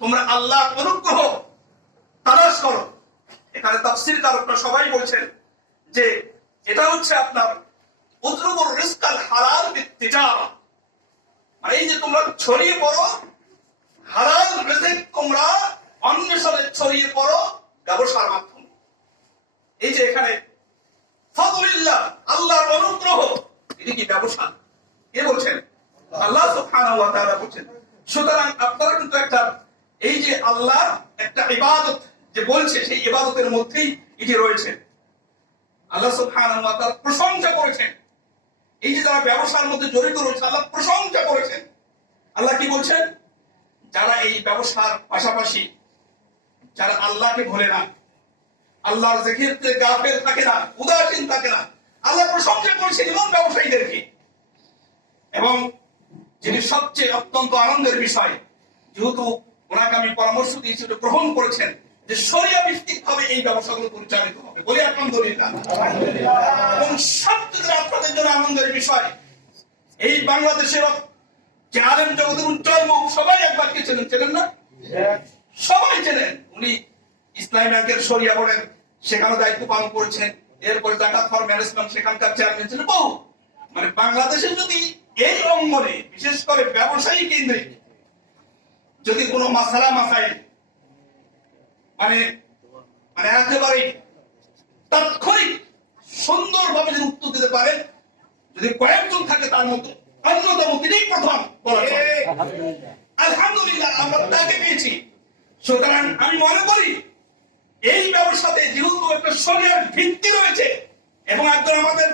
তোমরা আল্লাহ অনুগ্রহ তালাশ করো। এখানে তাফসীর কারকরা সবাই বলছেন যে এটা হচ্ছে আপনার উতলুবুর রিজকাল হালাল বিত্তিজারা, মানে এই যে তোমরা ছড়িয়ে পড়ো হালাল রিজিক, তোমরা অন্বেষণে ছড়িয়ে পড়ো ব্যবসার মাধ্যমে। এই যে এখানে ফাদলিল্লাহ, আল্লাহর অনুগ্রহ, এটা কি ব্যবসা? কে বলছেন? আল্লাহ সুবহানাহু ওয়া তাআলা বলছেন। সুতরাং আপনারা কিন্তু একটা এই যে আল্লাহর একটা ইবাদত যে বলছে, সেই ইবাদতের মধ্যেই এটি রয়েছে। আল্লাহ সুবহানাহু ওয়া তাআলা প্রশংসা করেছেন এই যে যারা ব্যবসার মধ্যে জড়িত রয়েছে, আল্লাহ প্রশংসা করেছেন। আল্লাহ কি বলছেন? যারা এই ব্যবসার পাশাপাশি যারা আল্লাহকে ভোলে না, আল্লাহর জিকিরে গাফেল থাকে না, উদাসীন থাকে না, আল্লাহ প্রশংসা করেছেন এমন ব্যবসায়ীদেরকে। এবং যিনি সবচেয়ে অত্যন্ত আনন্দের বিষয়, যেহেতু ওনাকে আমি পরামর্শ দিয়েছি, গ্রহণ করেছেন যে শরিয়া ভিত্তিক ভাবে এই ব্যবসাগুলো পরিচালিত হবে। বলি আলহামদুলিল্লাহ। এবং সবচেয়ে আপনাদের জন্য আনন্দের বিষয়, এই বাংলাদেশের যে আলেম জগতের উজ্জ্বল মুখ, সবাই একবার কে চেনেন? চেনেন না? সবাই চেনেন। উনি ইসলামী ব্যাংকের শরিয়া বোর্ডের সেখানে দায়িত্ব পালন করেছেন। এরপরে জাকাত ফর ম্যানেজমেন্ট সেখানকার চেয়ারম্যান ছিলেন। বহু মানে বাংলাদেশে যদি এই অঙ্গনে বিশেষ করে ব্যবসায়ী কেন্দ্রিক যদি কোনো মাসালা মাসাইল মানে মানে একেবারে তাৎক্ষণিক সুন্দরভাবে যদি উত্তর দিতে পারেন, যদি কয়েকজন থাকে তার মধ্যে অন্যতম তিনি প্রথম বলা চলে। আলহামদুলিল্লাহ আমরা তাকে পেয়েছি। সুতরাং আমি মনে করি এই ব্যবসাতে যেহেতু একটা শরিয়ার ভিত্তি রয়েছে এবং একজন আমাদের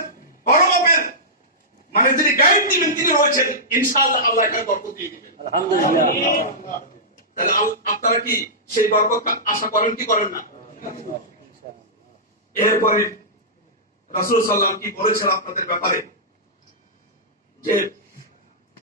বড় মাপের মানে যিনি গাইড দিবেন তিনি রয়েছেন, ইনশাআল্লাহ আল্লাহ এখানে বরকত দিয়ে দিবেন। আলহামদুলিল্লাহ। তাহলে আপনারা কি সেই বরকত আশা করেন কি করেন না? এরপরে রাসূল সাল্লাল্লাহু আলাইহি ওয়াসাল্লাম কি বলেছেন আপনাদের ব্যাপারে, যে